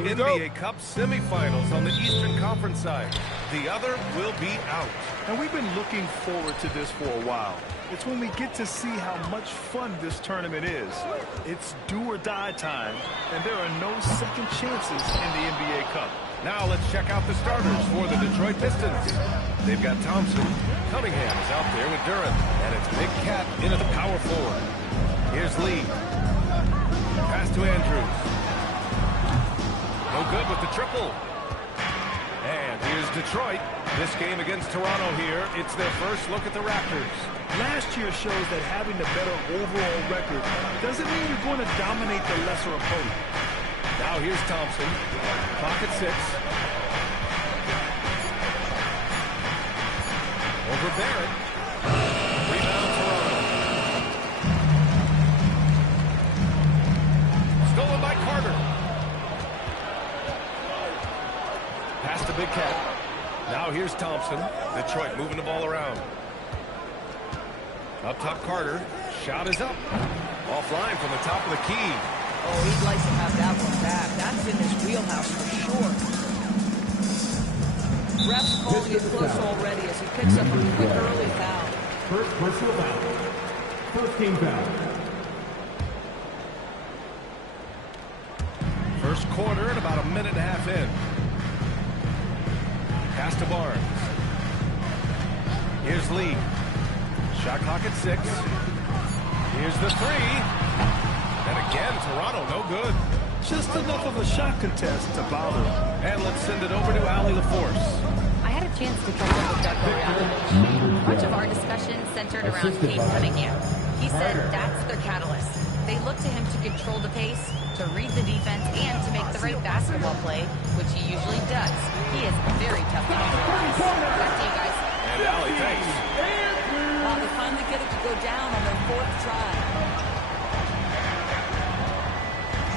NBA Cup semifinals on the Eastern Conference side. The other will be out. And we've been looking forward to this for a while. It's when we get to see how much fun this tournament is. It's do or die time, and there are no second chances in the NBA Cup. Now let's check out the starters for the Detroit Pistons. They've got Thompson. Cunningham is out there with Duren. And it's Big Cat into the power forward. Here's Lee. Pass to Andrews. No good with the triple. And here's Detroit. This game against Toronto here, it's their first look at the Raptors. Last year shows that having the better overall record doesn't mean you're going to dominate the lesser opponent. Now here's Thompson. Clock at 6. Over Barrett. Rebound Toronto. Stolen by Carter. Pass to Big Cat. Now here's Thompson. Detroit moving the ball around. Up top Carter. Shot is up. Offline from the top of the key. Oh, he'd like to have that one back. That's in his wheelhouse for sure. Ref's calling it close already as he picks up a quick early foul. First personal foul. First team foul. First quarter and about a minute and a half in. Pass to Barnes. Here's Lee. Shot clock at 6. Here's the 3. And again, Toronto, no good. Just enough of a shot contest to bother. And let's send it over to Allie LaForce. I had a chance to catch up with Doug Borianovich. Much of our discussion centered around Cade Cunningham. He said that's their catalyst. They look to him to control the pace, to read the defense, and to make the right basketball play, which he usually does. He is very tough to neutralize. Back to you guys. And Allie, thanks. Wow, they finally get it to go down on their 4th try.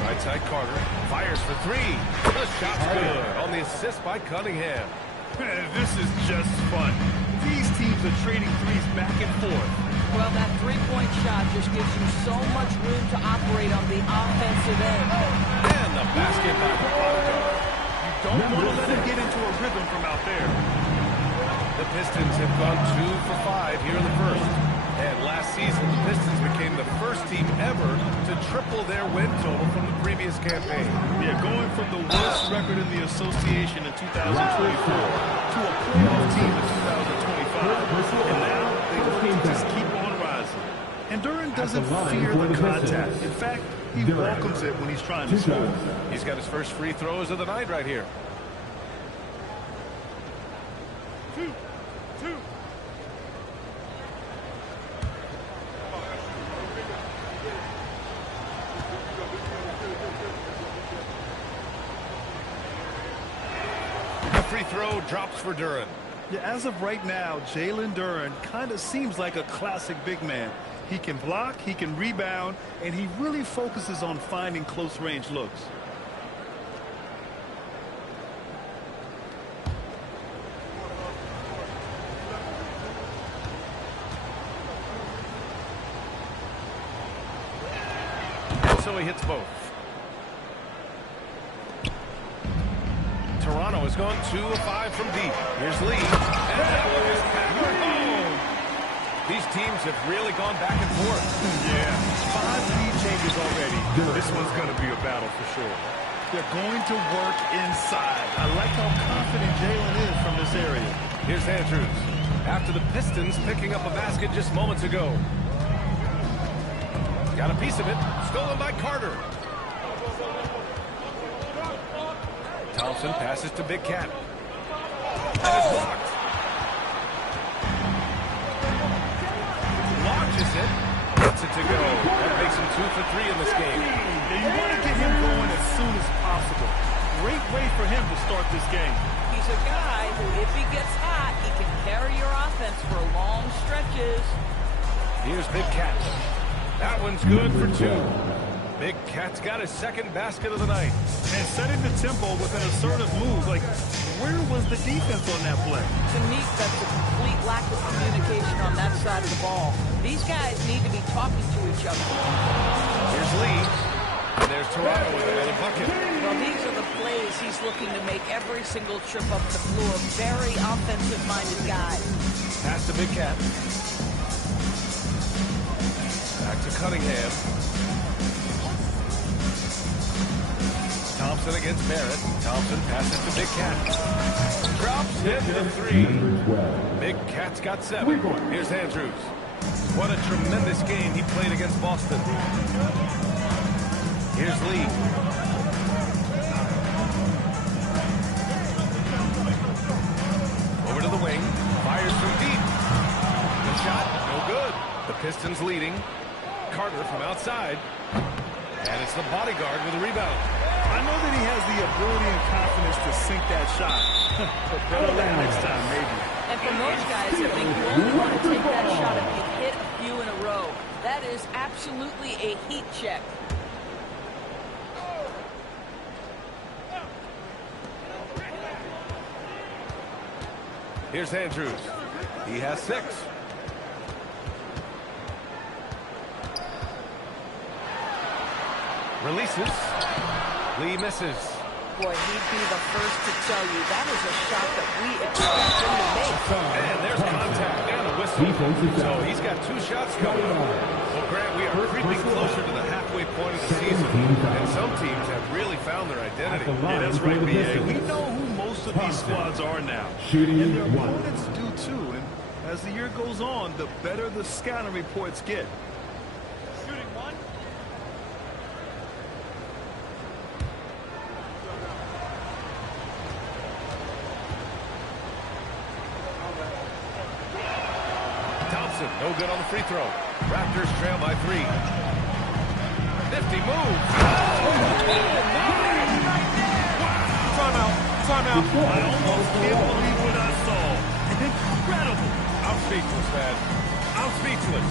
Right side Carter fires for 3. The shot's good on the assist by Cunningham. This is just fun. These teams are trading threes back and forth. Well, that three-point shot just gives you so much room to operate on the offensive end. And the basket by Bogdanovich. You don't want to let him get into a rhythm from out there. The Pistons have gone 2 for 5 here in the first. And last season, the Pistons became the first team ever to triple their win total from the previous campaign. Yeah, going from the worst record in the association in 2024 to a playoff team in 2025. And now they look to just keep on rising. And Duren doesn't fear the contact. In fact, he welcomes it when he's trying to score. He's got his first free throws of the night right here. 2. Free throw drops for Duren. Yeah, as of right now, Jalen Duren kind of seems like a classic big man. He can block, he can rebound, and he really focuses on finding close-range looks. So he hits both. Toronto has gone 2 of 5 from deep. Here's Lee. And that one is hammered home. These teams have really gone back and forth. Yeah, 5 lead changes already. This one's going to be a battle for sure. They're going to work inside. I like how confident Jalen is from this area. Here's Andrews. After the Pistons picking up a basket just moments ago. Got a piece of it. Stolen by Carter. Thompson passes to Big Cat. And it's blocked. Launches it. Gets it to go. That makes him 2 for 3 in this game. Yeah, you want to get him going as soon as possible. Great way for him to start this game. He's a guy who, if he gets hot, he can carry your offense for long stretches. Here's Big Cat. That one's good for 2. Big Cat's got his second basket of the night. And setting the tempo with an assertive move. Like, where was the defense on that play? To me, that's a complete lack of communication on that side of the ball. These guys need to be talking to each other. Here's Lee. And there's Toronto with another bucket. Well, these are the plays he's looking to make every single trip up the floor. Very offensive-minded guy. Pass to Big Cat. Back to Cunningham. Thompson against Barrett. Thompson passes to Big Cat. Drops in the three. Big Cat's got 7. Here's Andrews. What a tremendous game he played against Boston. Here's Lee. Over to the wing. Fires from deep. The shot, no good. The Pistons leading. Carter from outside. And it's the bodyguard with a rebound. I know that he has the ability and confidence to sink that shot. But better luck next time, maybe. And for most guys, I think you only want to take that shot if you hit a few in a row. That is absolutely a heat check. Here's Andrews. He has 6. Releases. Lee misses. Boy, he'd be the first to tell you that is a shot that we expect him to make. And there's contact and a whistle. So he's got 2 shots going. Well, Grant, we are creeping closer to the halfway point of the season. And some teams have really found their identity. Yeah, that's right, B.A. We know who most of these squads are now. Shooting And their 1. opponents do too. And as the year goes on, the better the scouting reports get. Shooting 1. Thompson, no good on the free throw. Raptors trail by 3. Nifty move. Timeout. I almost can't believe what I saw. Incredible. I'm speechless, man. I'm speechless.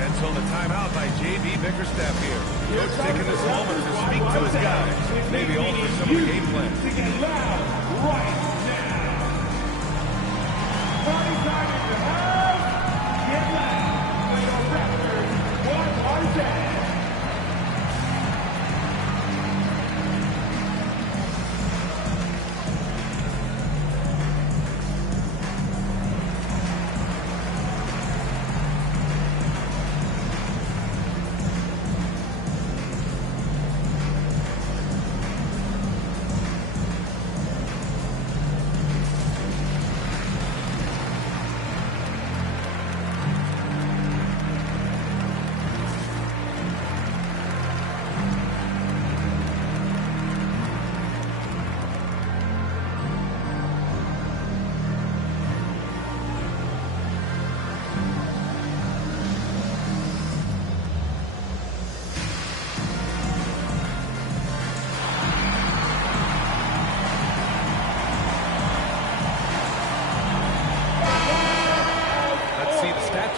Until the timeout by J.B. Bickerstaff here. Coach taking this moment to speak to his guys. Maybe alter some of the game plan. To get loud right now. Party time in the house. Get loud. The Raptors, what are that?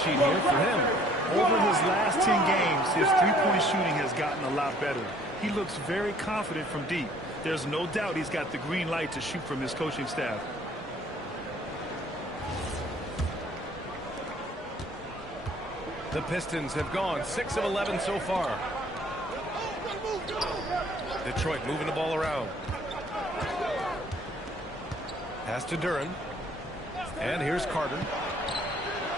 Sheet here for him. Over his last 10 games, his three-point shooting has gotten a lot better. He looks very confident from deep. There's no doubt he's got the green light to shoot from his coaching staff. The Pistons have gone 6 of 11 so far. Detroit moving the ball around. Pass to Duren. And here's Carter.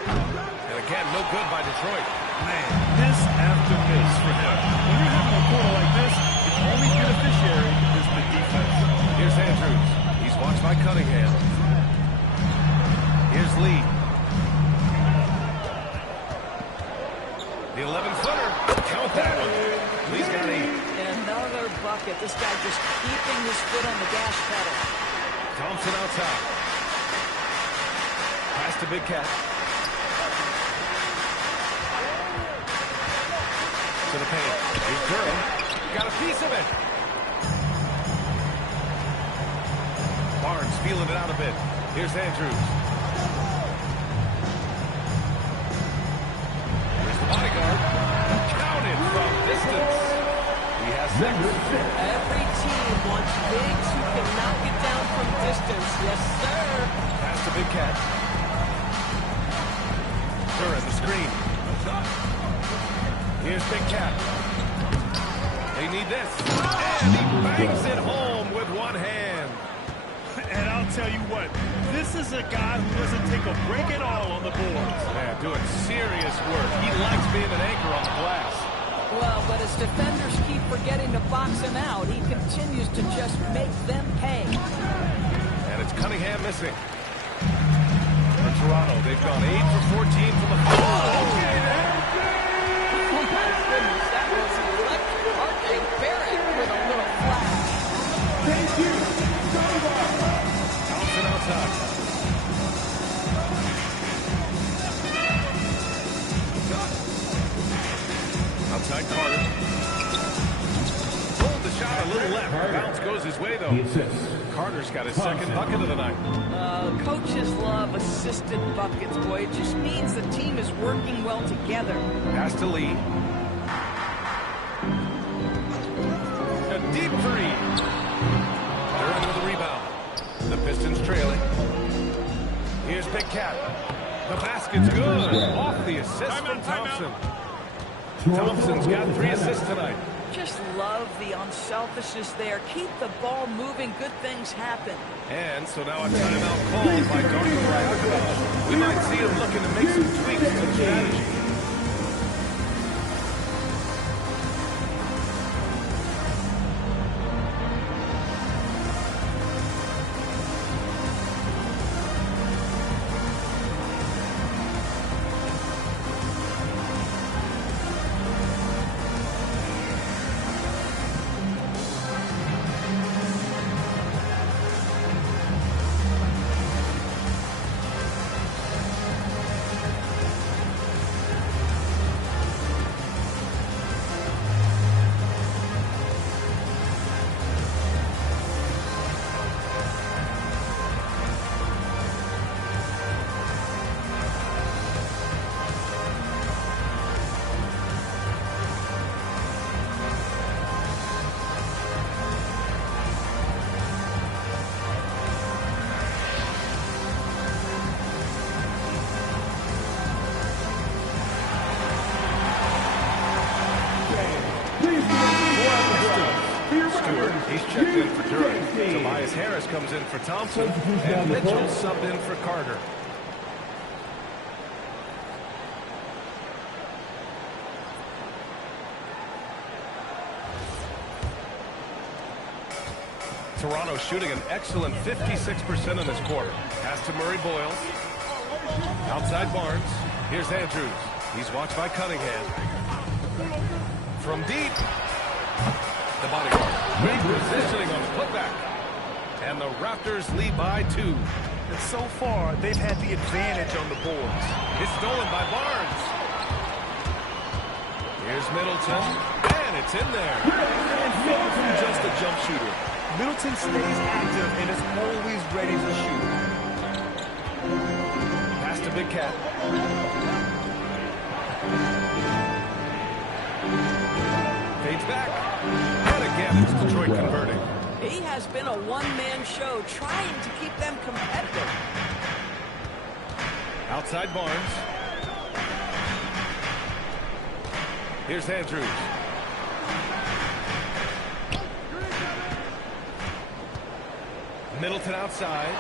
And again, no good by Detroit. Man, miss after miss for him. When you're having a quarter like this, the only beneficiary is the defense. Here's Andrews. He's watched by Cunningham. Here's Lee. The 11-footer. Count that one. Lee's got 8. And another bucket. This guy just keeping his foot on the gas pedal. Thompson outside. Pass to Big Cat. To the paint. Here's Durham. Got a piece of it. Barnes feeling it out a bit. Here's Andrews. Here's the bodyguard. Counted from distance. He has 6. Every team wants bigs who can knock it down from distance. Yes, sir. Pass to Big Cat. Durham, the screen. Here's Big Cat. They They need this. And he bangs it home with one hand. And I'll tell you what, this is a guy who doesn't take a break at all on the boards. Yeah, doing serious work. He likes being an anchor on the glass. Well, but as defenders keep forgetting to box him out, he continues to just make them pay. And it's Cunningham missing. For Toronto, they've gone 8 for 14 from the field. Okay, there. Oh, my goodness, that was electric. R.J. Barrett with a little flash. Thank you. Thompson outside. Outside Carter. Pulled the shot a little left. Bounce goes his way, though. Carter's got his second bucket of the night. Coaches love assisted buckets, boy. It just means the team is working well together. Pass to Lee. A deep three. Durant with the rebound. The Pistons trailing. Here's Big Cat. The basket's good. Off the assist from Thompson. Thompson's got 3 assists tonight. Just love the unselfishness there. Keep the ball moving. Good things happen. And so now a timeout called by Darko Rajakovic. We might see him looking to make some tweaks to the strategy. He's checked in for Durant. Tobias Harris comes in for Thompson. And Mitchell subbed in for Carter. Toronto shooting an excellent 56% in this quarter. Pass to Murray Boyles. Outside Barnes. Here's Andrews. He's watched by Cunningham. From deep. The bodyguard. Great positioning on the putback. And the Raptors lead by 2. And so far, they've had the advantage on the boards. It's stolen by Barnes. Here's Middleton. And it's in there. And far from just a jump shooter, Middleton stays active and is always ready to shoot. Pass to Big Cat. Fades back. And again, it's Detroit converting. He has been a one-man show trying to keep them competitive. Outside Barnes. Here's Andrews. Middleton outside.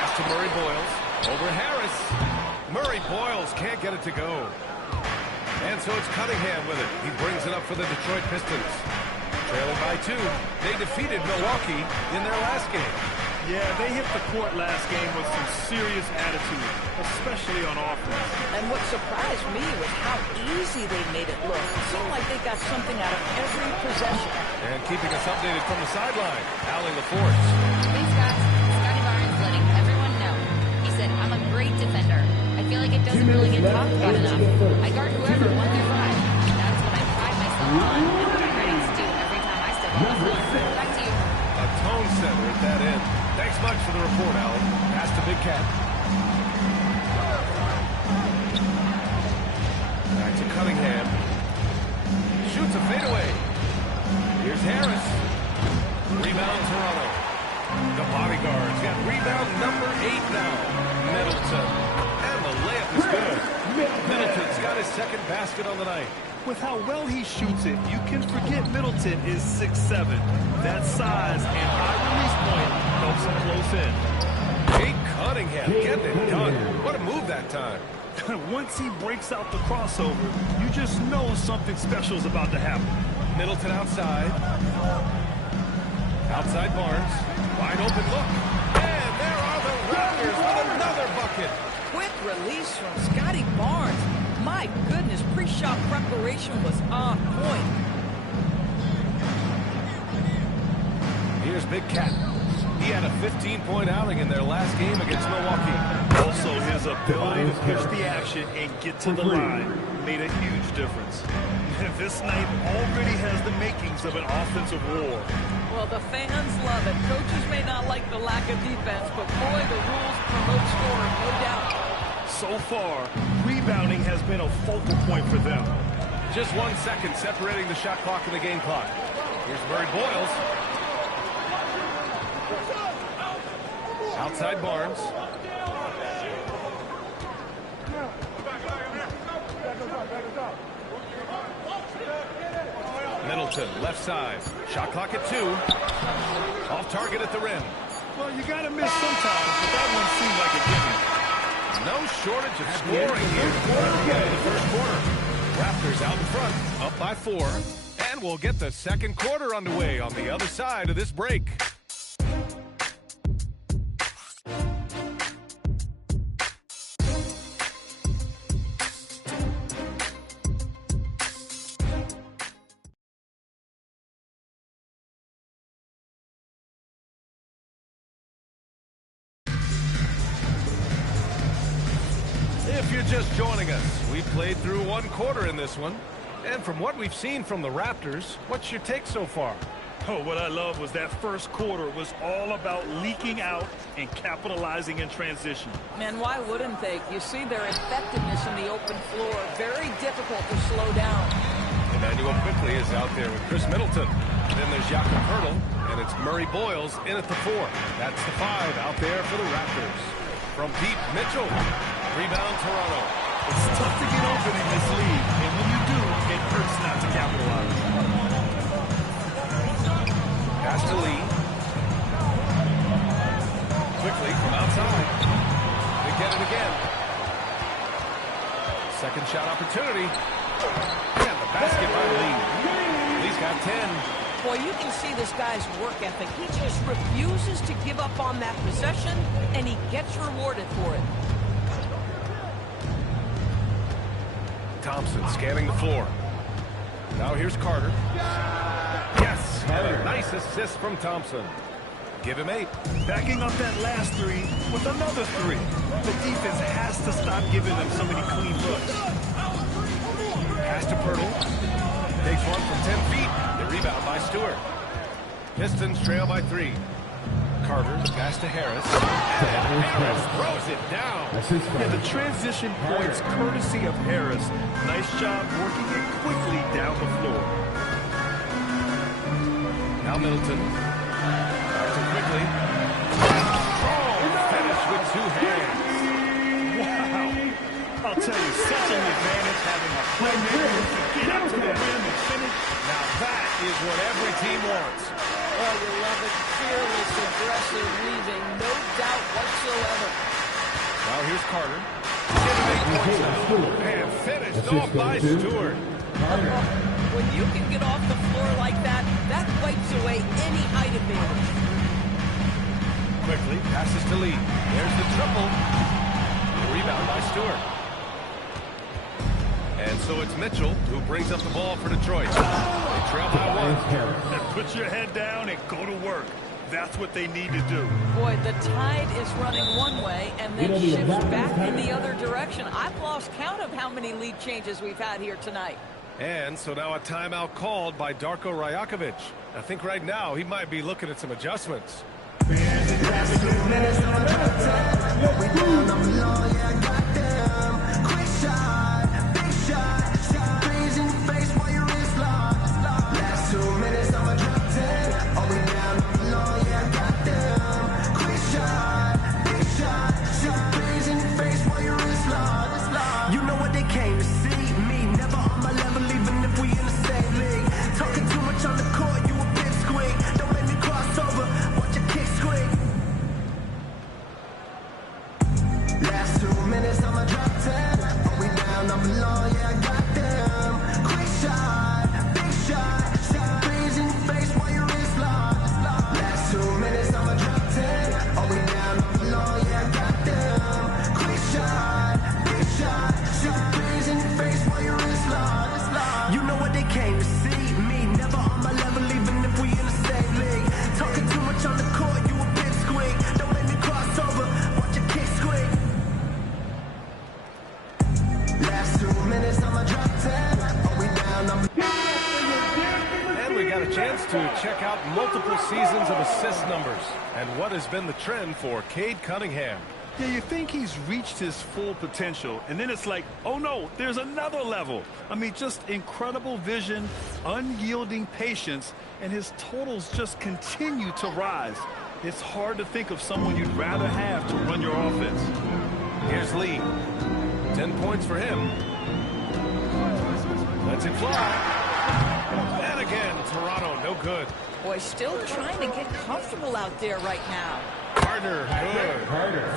Pass to Murray Boyles. Over Harris. Murray Boyles can't get it to go. And so it's Cunningham with it. He brings it up for the Detroit Pistons. Trailing by 2. They defeated Milwaukee in their last game. Yeah, they hit the court last game with some serious attitude, especially on offense. And what surprised me was how easy they made it look. It seemed like they got something out of every possession. And keeping us updated from the sideline, Allie LaForce. Thanks, guys. Scotty Barnes letting everyone know. He said, I'm a great defender. I feel like it doesn't really get talked about enough. I guard whoever, 1 through 5. That's what I pride myself on and what I'm ready to do every time I step on the floor. Back to you. A tone setter at that end. Thanks much for the report, Allie. Pass to Big Cat. Back to Cunningham. Shoots a fadeaway. Here's Harris. Rebound Toronto. The bodyguard's got rebound number 8 now. Middleton. And the layup is good. Middleton's got his second basket on the night. With how well he shoots it, you can forget Middleton is 6'7". That size and high release point helps him close in. Jake Cunningham getting it done. What a move that time. Once he breaks out the crossover, you just know something special is about to happen. Middleton outside. Outside Barnes. Wide open look. And there are the Raptors with another bucket. Quick release from Scotty Barnes. My goodness, pre-shot preparation was on point. Here's Big Cat. He had a 15-point outing in their last game against Milwaukee. Also, his ability to push the action and get to the line made a huge difference. This night already has the makings of an offensive war. Well, the fans love it. Coaches may not like the lack of defense, but boy, the rules promote scoring, no doubt. So far, rebounding has been a focal point for them. Just 1 second separating the shot clock and the game clock. Here's Murray Boyles. Outside Barnes. Middleton, left side. Shot clock at 2. Off target at the rim. Well, you got to miss sometimes, but that one seemed like a gimme. No shortage of scoring here at the end of the first quarter. Raptors out in front, up by 4. And we'll get the second quarter underway on the other side of this break. If you're just joining us, we've played through 1 quarter in this one. And from what we've seen from the Raptors, what's your take so far? Oh, what I love was that first quarter was all about leaking out and capitalizing in transition. Man, why wouldn't they? You see their effectiveness in the open floor. Very difficult to slow down. Emmanuel quickly is out there with Chris Middleton. Then there's Jakob Poeltl, and it's Murray Boyles in at the 4. That's the 5 out there for the Raptors. From deep, Mitchell. Rebound, Toronto. It's tough to get open in this league, and when you do, it hurts not to capitalize. Pass to Lee. Quickly from outside. They get it again. Second shot opportunity. And the basket by Lee. Lee's got 10. Boy, you can see this guy's work ethic. He just refuses to give up on that possession, and he gets rewarded for it. Thompson scanning the floor. Now here's Carter. Yes, and a nice assist from Thompson. Give him 8. Backing up that last 3 with another 3. The defense has to stop giving them so many clean looks. Pass to Poeltl. Takes one from 10 feet. The rebound by Stewart. Pistons trail by 3. Carter, pass to Harris. And Harris throws it down. And the transition points courtesy of Harris. Nice job working it quickly down the floor. Now Middleton. Middleton quickly. Strong finish with 2 hands. Wow. I'll tell you, such an advantage having a playmaker who can get up to the rim and finish. Now that is what every team wants. Oh, you love it. Fearless, aggressive, leaving. No doubt whatsoever. Now here's Carter. Give him 8 points now. And finished off by Stewart. When you can get off the floor like that, that wipes away any height advantage. Quickly passes to Lee. There's the triple. Rebound by Stewart. And so it's Mitchell who brings up the ball for Detroit. They trail by 1. And put your head down and go to work. That's what they need to do. Boy, the tide is running one way and then shifts back in the other direction. I've lost count of how many lead changes we've had here tonight. And so now a timeout called by Darko Rajakovic. I think right now he might be looking at some adjustments. You know what they came to see, me never on on my level, even if we in the same league. Talking too much on the court, you a big squeak. Don't make me cross over, watch your kick squeak. Last 2 minutes, I'ma drop 10. Are we down, I'm alone, yeah, I got them. Quick shot, big shot. Shot breeze in your face while your wrist locked. Last 2 minutes, I'ma drop 10. Are we down, I'm alone, yeah, I got them. Quick shot, big shot. Shot breeze in your face while your wrist locked. You know what they came to see. Me, never on my level, even if we in the same league. Talking too much on the court, you a big squeak. Don't make me cross over, watch your kick squeak. Last 2 minutes, I'ma drop 10. Are we down? And we got a chance to check out multiple seasons of assist numbers and what has been the trend for Cade Cunningham. Yeah, you think he's reached his full potential, and then it's like, oh no, there's another level. I mean, just incredible vision, unyielding patience, and his totals just continue to rise. It's hard to think of someone you'd rather have to run your offense. Here's Lee. 10 points for him. Lets it fly. And again, Toronto, no good. Boy, still trying to get comfortable out there right now. Carter, good.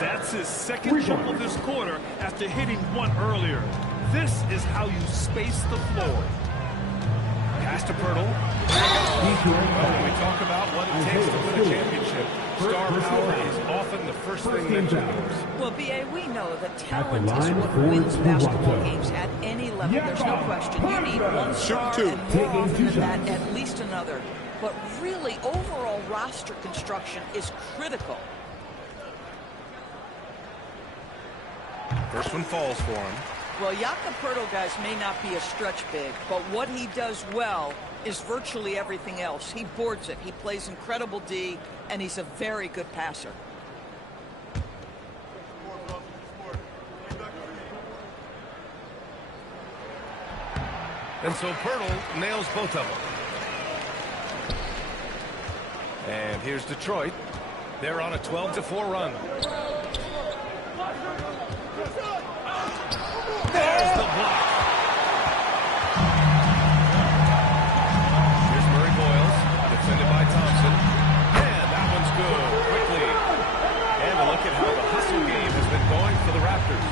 That's his second triple this quarter after hitting one earlier. This is how you space the floor. Pass to Pirtle. Well, when we talk about what it takes to win a championship, star power is often the first thing mentioned. Well, B.A., we know that talent is what wins basketball games at any level. There's no question. You need one star and more often than that, at least another. But really, overall roster construction is critical. First one falls for him. Well, Jakob Poeltl, guys, may not be a stretch big, but what he does well is virtually everything else. He boards it. He plays incredible D, and he's a very good passer. And so Poeltl nails both of them. And here's Detroit. They're on a 12-4 run. There's the block. Here's Murray Boyles, defended by Thompson. And that one's good, quickly. And a look at how the hustle game has been going for the Raptors.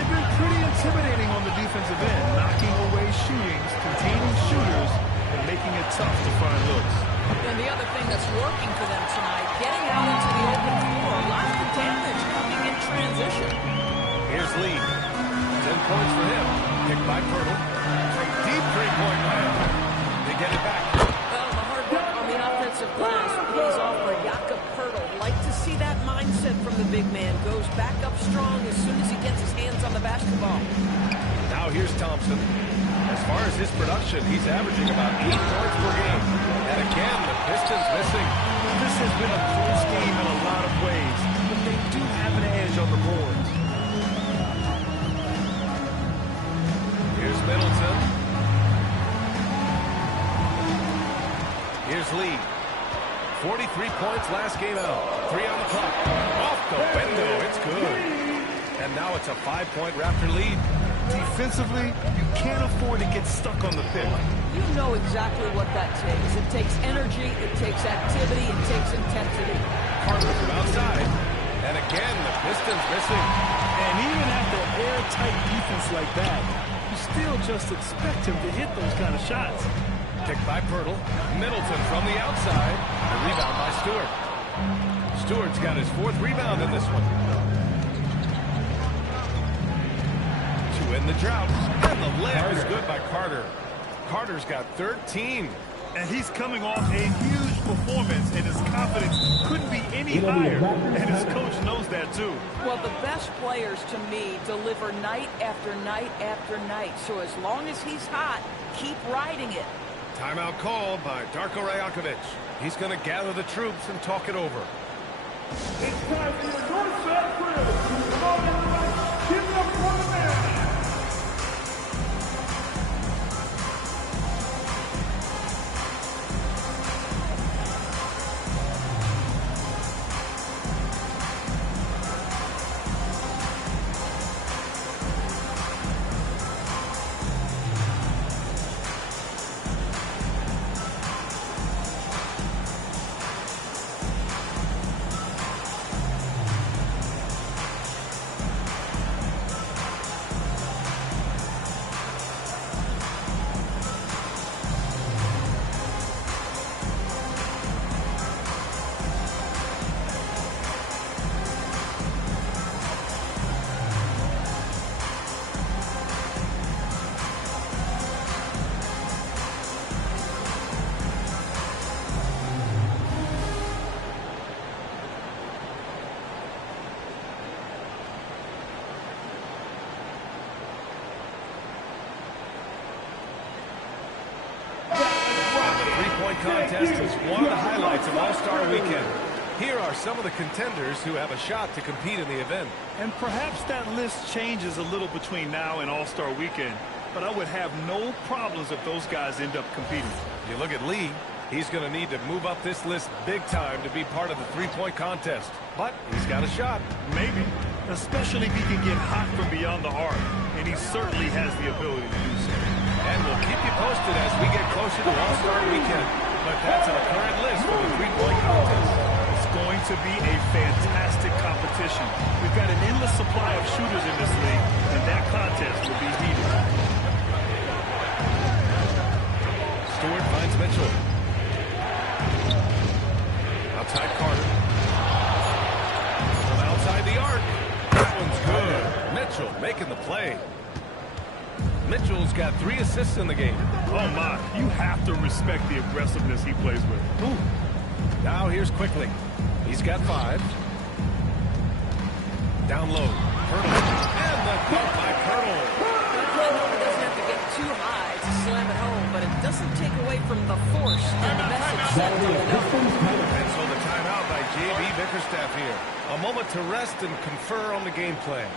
They've been pretty intimidating on the defensive end, knocking away shootings, containing shooters, and making it tough to find looks. And the other thing that's working for them tonight, getting out into the open floor. Lots of damage coming in transition. Here's Lee. 10 points for him. Picked by Poeltl. From deep three-point land. They get it back. Well, the hard work on the offensive glass pays off for Jakob Poeltl. Like to see that mindset from the big man. Goes back up strong as soon as he gets his hands on the basketball. Now here's Thompson. As far as his production, he's averaging about 8 points per game. And again, the Pistons missing. This has been a close game in a lot of ways, but they do have an edge on the boards. Here's Middleton. Here's Lee. 43 points last game out. 3 on the clock. Off the window. It's good. And now it's a 5-point Raptor lead. Defensively, you can't afford to get stuck on the pick. You know exactly what that takes. It takes energy, it takes activity, it takes intensity. Carter from outside. And again, the Pistons missing. And even after airtight defense like that, you still just expect him to hit those kind of shots. Picked by Poeltl. Middleton from the outside. A rebound by Stewart. Stewart's got his 4th rebound in this one. To end the drought. And the layup is good by Carter. Carter's got 13. And he's coming off a huge performance, and his confidence couldn't be any higher. And his coach knows that, too. Well, the best players, to me, deliver night after night after night. So as long as he's hot, keep riding it. Timeout called by Darko Rajakovic. He's going to gather the troops and talk it over. It's time for your Northside crew. Come on, everybody. Give it up for the man. three-point contest is one of the highlights of All-Star Weekend. Here are some of the contenders who have a shot to compete in the event. And perhaps that list changes a little between now and All-Star Weekend, but I would have no problems if those guys end up competing. You look at Lee, he's going to need to move up this list big time to be part of the three-point contest. But he's got a shot. Maybe, especially if he can get hot from beyond the arc, and he certainly has the ability to do so. And we'll keep you posted as we get closer to All-Star Weekend. But that's our current list for the three-point contest. It's going to be a fantastic competition. We've got an endless supply of shooters in this league, and that contest will be heated. Stewart finds Mitchell. Outside Carter. From outside the arc. That one's good. Mitchell making the play. Mitchell's got 3 assists in the game. Oh, my. You have to respect the aggressiveness he plays with. Ooh. Now here's Quickly. He's got 5. Down low. Hurdle. And the dunk by Hurdle. He doesn't have to get too high to slam it home, but it doesn't take away from the force and the message sent to the dunk. And so the timeout by J.B. Bickerstaff here. A moment to rest and confer on the game plan.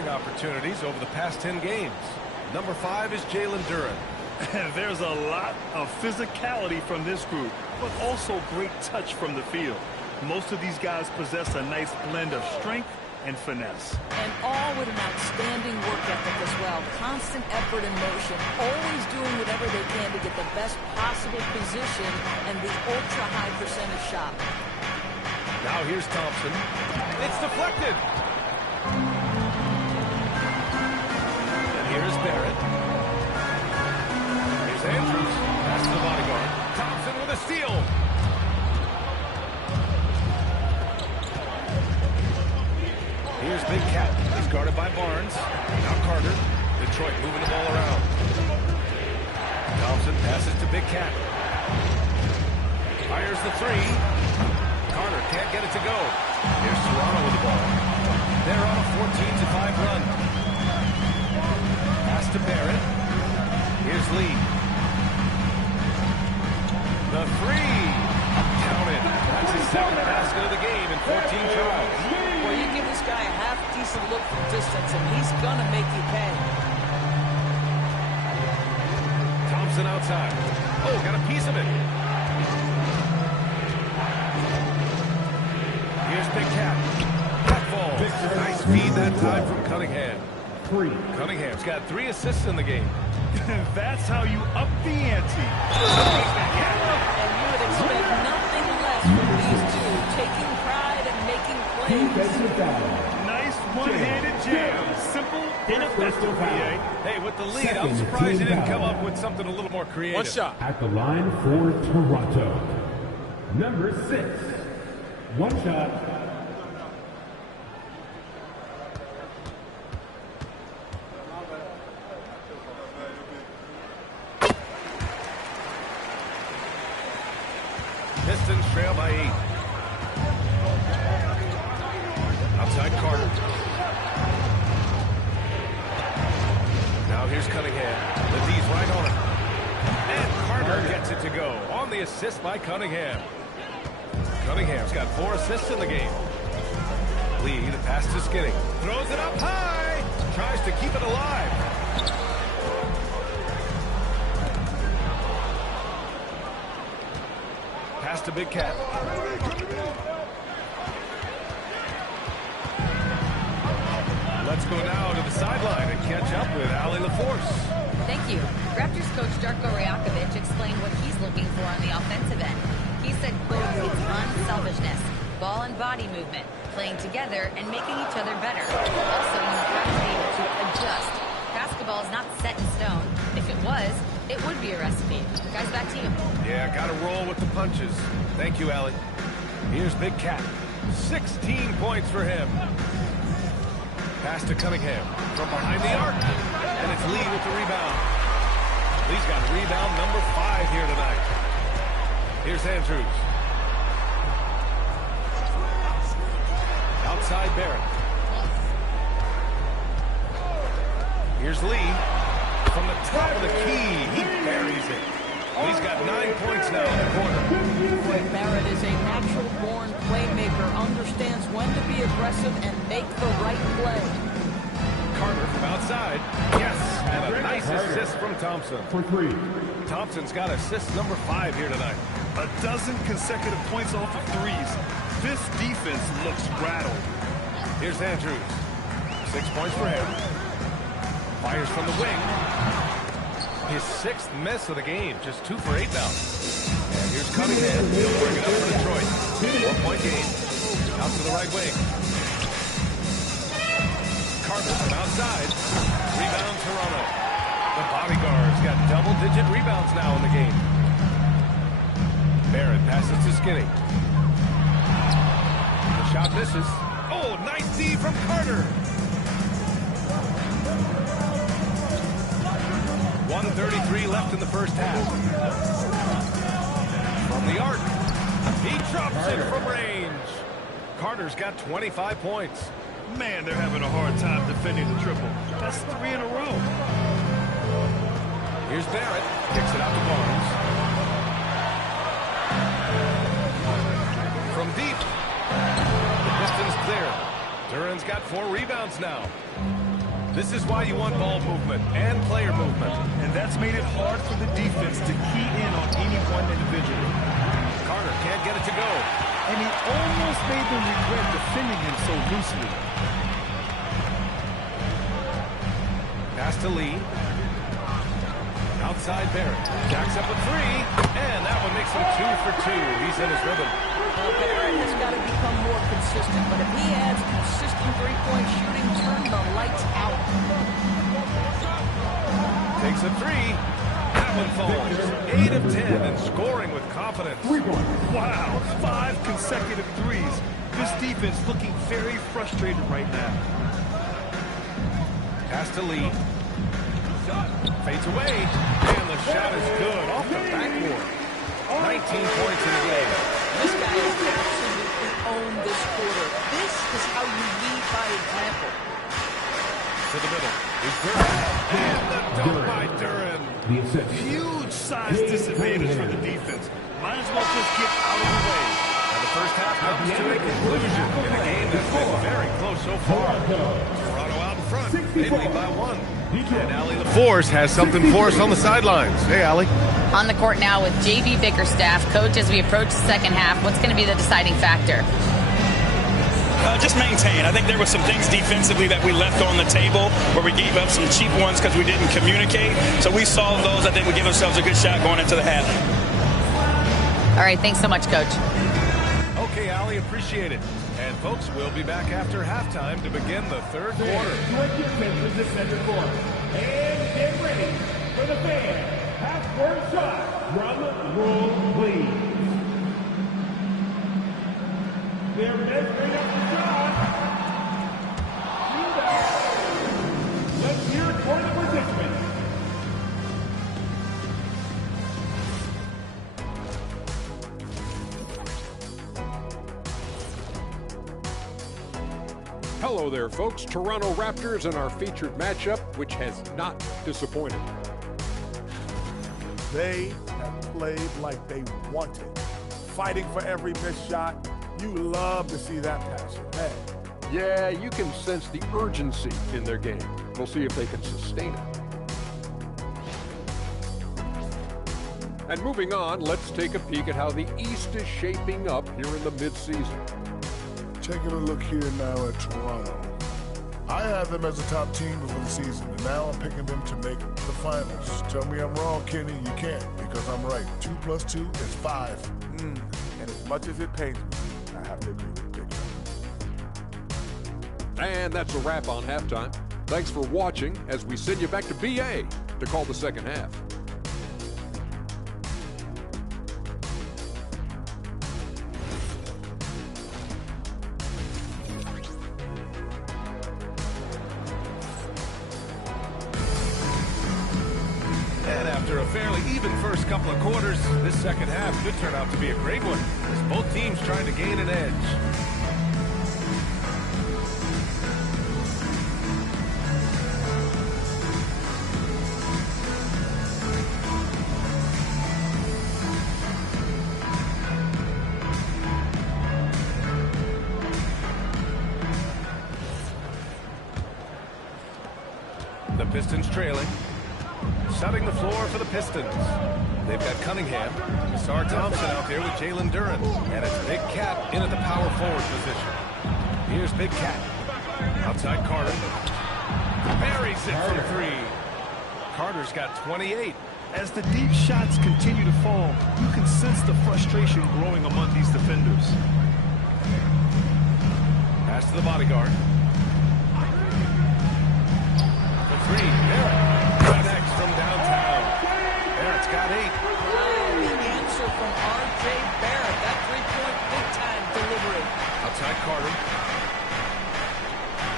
Opportunities over the past 10 games. Number 5 is Jalen Duren. There's a lot of physicality from this group, but also great touch from the field. Most of these guys possess a nice blend of strength and finesse. And all with an outstanding work ethic as well. Constant effort and motion, always doing whatever they can to get the best possible position and the ultra-high percentage shot. Now here's Thompson. It's deflected. Here's Barrett. Here's Andrews. Pass to the bodyguard. Thompson with a steal. Here's Big Cat. He's guarded by Barnes. Now Carter. Detroit moving the ball around. Thompson passes to Big Cat. Fires the 3. Carter can't get it to go. Here's Toronto with the ball. They're on a 14-5 run. To Barrett. Here's Lee. The 3. Counted. That's his second basket of the game in 14 tries. Well, you give this guy a half-decent look from distance, and he's going to make you pay. Thompson outside. Oh, got a piece of it. Here's Big Cat. That ball. Nice feed that time from Cunningham. Cunningham's got 3 assists in the game. That's how you up the ante. And you would expect nothing less from these two, taking pride and making plays. Nice one-handed jam. Simple and effective, PA. Hey, with the lead, I'm surprised he didn't come up with something a little more creative. One shot. At the line for Toronto, number 6. One shot. Pistons trail by 8. Outside Carter. Now here's Cunningham. The D's right on it. And Carter gets it to go on the assist by Cunningham. Cunningham's got 4 assists in the game. Lee, the pass to Skinny. Throws it up high. Tries to keep it alive. Pass to Big Cat. Let's go now to the sideline and catch up with Allie LaForce. Thank you. Raptors coach Darko Rajakovic explained what he's looking for on the offensive end. He said, quote, it's unselfishness, ball and body movement, playing together and making each other better. Also, you have to be able to adjust. Basketball is not set in stone. If it was, it would be a recipe. Guys, back to you. Yeah, got to roll with the punches. Thank you, Allie. Here's Big Cat. 16 points for him. Pass to Cunningham from behind the arc. And it's Lee with the rebound. Lee's got rebound number 5 here tonight. Here's Andrews. Outside Barrett. Here's Lee. From the top of the key, he buries it. Lee's got 9 points now in the quarter. Boy, Barrett is a natural-born playmaker, understands when to be aggressive and make the right play. Carter from outside. Yes, and a nice assist from Thompson. For 3. Thompson's got assist number 5 here tonight. A dozen consecutive points off of threes. This defense looks rattled. Here's Andrews. 6 points for him. Fires from the wing. His 6th miss of the game. Just 2 for 8 now. And here's Cunningham. He'll bring it up for Detroit. 4-point game. Out to the right wing. Carter from outside. Rebound Toronto. The bodyguard's got double-digit rebounds now in the game. Barrett passes to Skinny. The shot misses. Oh, nice D from Carter. 1:33 left in the first half. From the arc. He drops it from range. Carter's got 25 points. Man, they're having a hard time defending the triple. That's 3 in a row. Here's Barrett. Kicks it out to Barnes. From deep. The Pistons clear. Duran's got 4 rebounds now. This is why you want ball movement and player movement. And that's made it hard for the defense to key in on any one individual. Carter can't get it to go. And he almost made them regret defending him so loosely. Pass to Lee. Outside Barrett. Jacks up a 3. And that one makes him 2 for 2. He's in his rhythm. Barrett has got to become more consistent, but if he adds consistent three-point shooting, turn the lights out. Takes a 3. That one falls. 8 of 10 and scoring with confidence. Wow, 5 consecutive threes. This defense looking very frustrated right now. Pass to Lee. Fades away. And the shot is good off the backboard. 19 points in the game. This guy has absolutely owned this quarter. This is how you lead by example. To the middle. He's Duran. And the dunk by Duran. The assist. Huge size disadvantage for the defense. Might as well just get out of the way. And the first half comes to a conclusion in a game that's been very close so far. Toronto out in front. They lead by 1. And Allie LaForce has something for us on the sidelines. Hey, Allie. On the court now with J.B. Bickerstaff. Coach, as we approach the second half, what's going to be the deciding factor? Just maintain. I think there were some things defensively that we left on the table where we gave up some cheap ones because we didn't communicate. So we solved those. I think we give ourselves a good shot going into the half. All right, thanks so much, Coach. Okay, Allie, appreciate it. And folks, we'll be back after halftime to begin the third quarter. Direct your attention to center court. And get ready for the fan. Half-court shot from Rule, please. They're measuring up the shot. Let's hear it for the participants. Hello there, folks. Toronto Raptors in our featured matchup, which has not disappointed. They have played like they wanted, fighting for every missed shot. You love to see that passion. Hey. Yeah, you can sense the urgency in their game. We'll see if they can sustain it. And moving on, let's take a peek at how the East is shaping up here in the midseason. Taking a look here now at Toronto. I had them as a top team before the season, and now I'm picking them to make the finals. Tell me I'm wrong, Kenny. You can't, because I'm right. 2 + 2 is 5. And as much as it pains me, I have to agree with Big John. And that's a wrap on halftime. Thanks for watching as we send you back to BA to call the second half. And after a fairly even first couple of quarters, this second half could turn out to be a great one, as both teams trying to gain an edge. The Pistons trailing. Setting the floor for the Pistons. They've got Cunningham. Sar Thompson out there with Jalen Duren. And it's Big Cat in at the power forward position. Here's Big Cat. Outside Carter. Buries it from 3. Carter's got 28. As the deep shots continue to fall, you can sense the frustration growing among these defenders. Pass to the bodyguard. For 3, Barrett. Connects from downtown. Barrett's got 8. The answer from R.J. Barrett. That three-point big-time delivery. Outside Carter.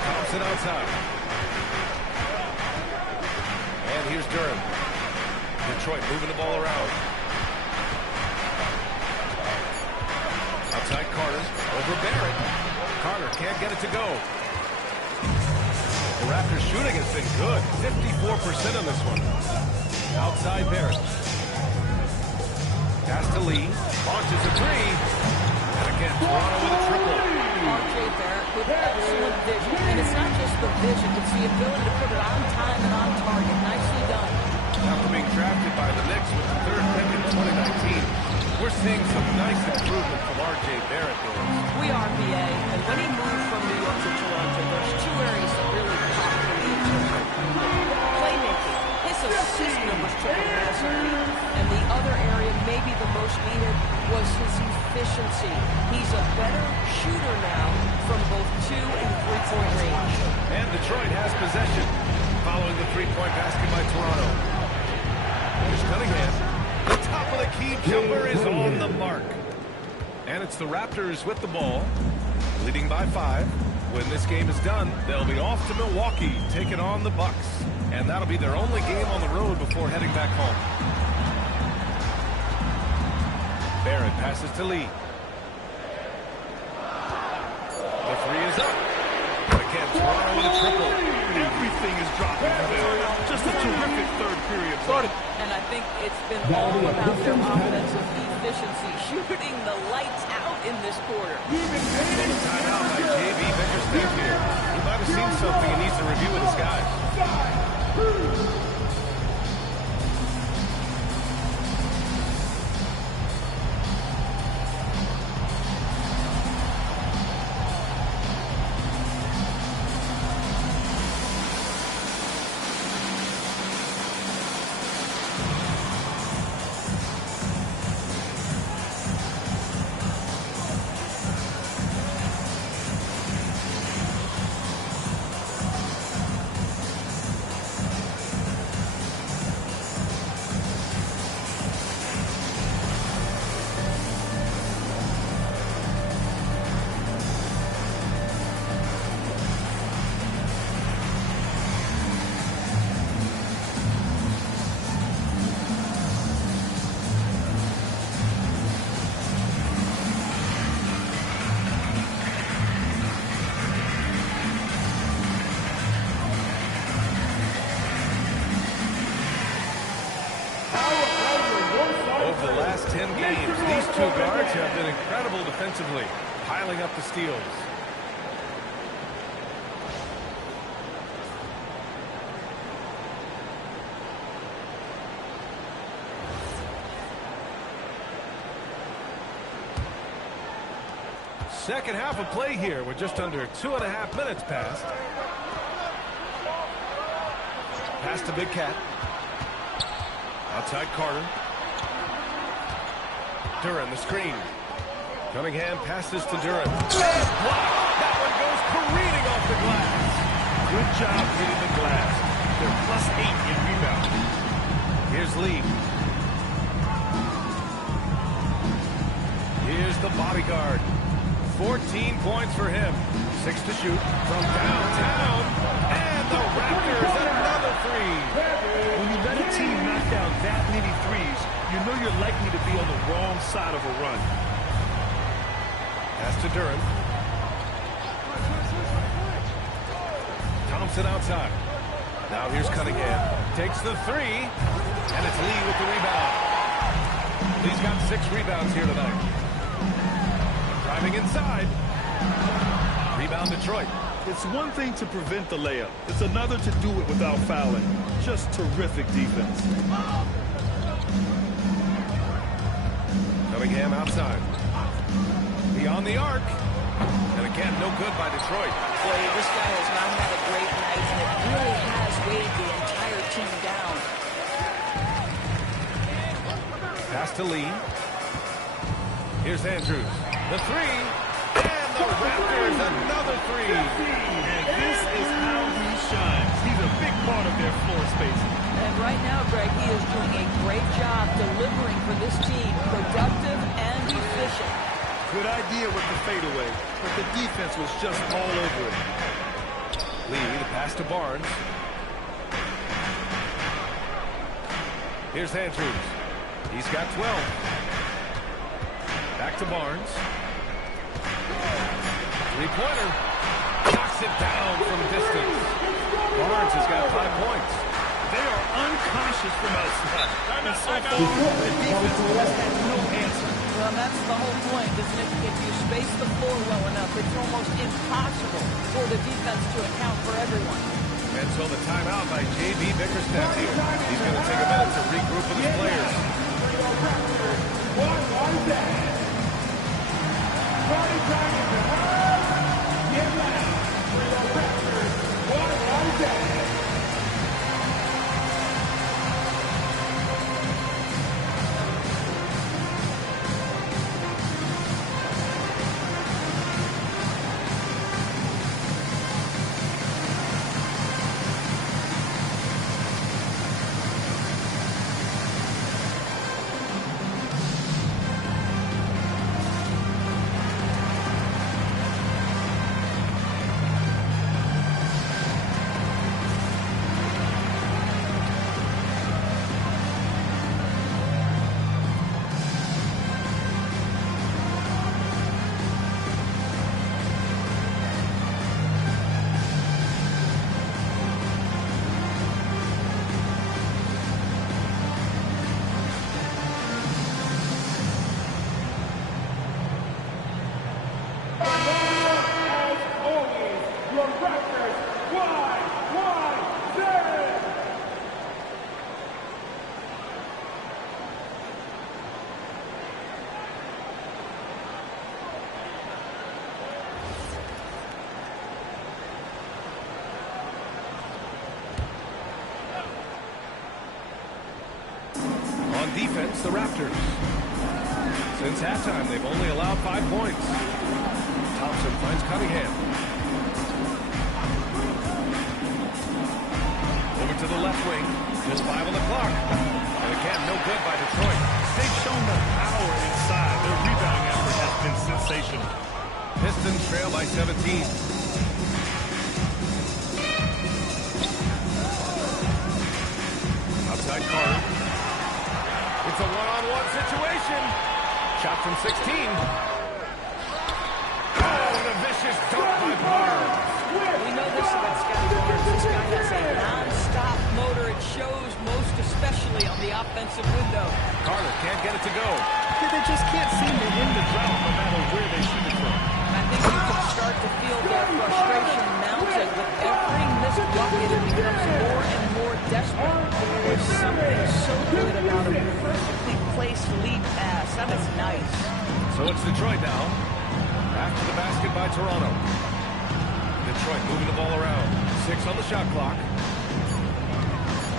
Thompson outside. And here's Durham. Detroit moving the ball around. Outside Carter. Over Barrett. Carter can't get it to go. The Raptors shooting has been good. 54% on this one. Outside Barrett. Pass to Lee. Launches a 3. And again, Toronto with a triple. R.J. Barrett with excellent vision. And it's not just the vision, it's the ability to put it on time and on target. Nicely done. After being drafted by the Knicks with the 3rd pick in 2019, we're seeing some nice improvement from R.J. Barrett. We are, BA. And when he moved from New York to Toronto, there's 2 areas that really pop for me. Playmaking. His assist numbers took a massive leap. And the other area, maybe the most needed, was his efficiency. He's a better shooter now from both 2 and 3-point range. And Detroit has possession following the 3-point basket by Toronto. Here's Cunningham. The top of the key jumper is on the mark. And it's the Raptors with the ball, leading by 5. When this game is done, they'll be off to Milwaukee, taking on the Bucks. And that'll be their only game on the road before heading back home. Barrett passes to Lee. The 3 is up. Again, Toronto with a triple. Everything is dropping for them. Just a terrific third period. And I think it's been all about their offensive efficiency, shooting the lights out in this quarter. Timeout by J.B. Bickerstaff here. He might have seen something he needs to review with his guys. two guards have been incredible defensively, piling up the steals. Second half of play here with just under 2.5 minutes passed. Pass to Big Cat. Outside Carter. Duren, the screen. Cunningham passes to Duren. Block. That one goes careening off the glass. Good job hitting the glass. They're +8 in rebound. Here's Lee. Here's the bodyguard. 14 points for him. 6 to shoot from downtown. And the Raptors another three. When you let a team knock down that many threes, you know you're likely to be on the wrong side of a run. Pass to Duren. Thompson outside. Now here's Cunningham. Takes the three. And it's Lee with the rebound. Lee's got 6 rebounds here tonight. Driving inside. Rebound Detroit. It's one thing to prevent the layup. It's another to do it without fouling. Just terrific defense. Cunningham outside. Beyond the arc. And again, no good by Detroit. Boy, this guy has not had a great night, and it really has weighed the entire team down. Pass to Lee. Here's Andrews. The three. And the Raptors another three. And this is how he shines. He's a big part of their floor space. And right now, Greg, he is doing a great job delivering for this team. Productive and efficient. Good idea with the fadeaway, but the defense was just all over it. Lee, the pass to Barnes. Here's Andrews. He's got 12. Back to Barnes. Three-pointer. Knocks it down from distance. Barnes has got 5 points. They are unconscious from outside. And so far, the defense has had no answer. Well, that's the whole point, isn't it? If you space the floor well enough, it's almost impossible for the defense to account for everyone. And so the timeout by J.B. Bickerstaff here. He's going to take a minute to regroup with his players. What was that? Party time is hard. Get back. What was that? Defense, the Raptors. Since halftime, they've only allowed 5 points. Thompson finds Cunningham. Over to the left wing. Just 5 on the clock. And again, no good by Detroit. They've shown the power inside. Their rebounding effort has been sensational. Pistons trail by 17. Outside Carter. It's a one-on-one situation. Shot from 16. Oh, and a vicious dunk by Barnes. We know this about Scotty Barnes. This guy has a non-stop motor, it shows most especially on the offensive window. Carter can't get it to go. Yeah, they just can't seem to end the drought no matter where they shoot it from. I think you can start to feel their frustration mounting with every missed bucket. It becomes more and more desperate. There's something so good about a perfectly placed lead pass. That is nice. So it's Detroit now. After the basket by Toronto. Detroit moving the ball around. 6 on the shot clock.